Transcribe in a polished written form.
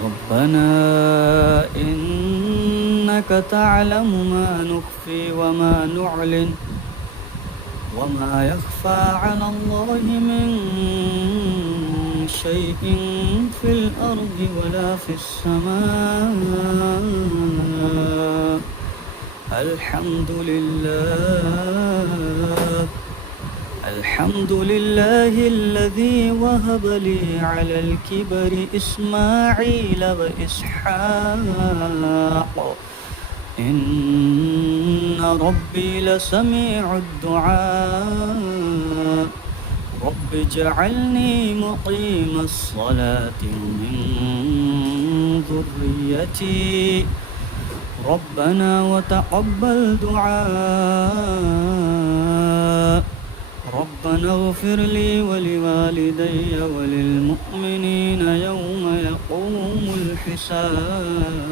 ربنا إنك تعلم ما نخفي وما نعلن وما يخفى على الله من شيء في الأرض ولا في السماء. الحمد لله الذي وهب لي على الكبر إسماعيل وإسحاق إن ربي لسميع الدعاء. رب اجعلني مقيم الصلاة ومن ذريتي ربنا وتقبل دعاء. ربنا اغفر لي ولوالدي وللمؤمنين يوم يقوم الحساب.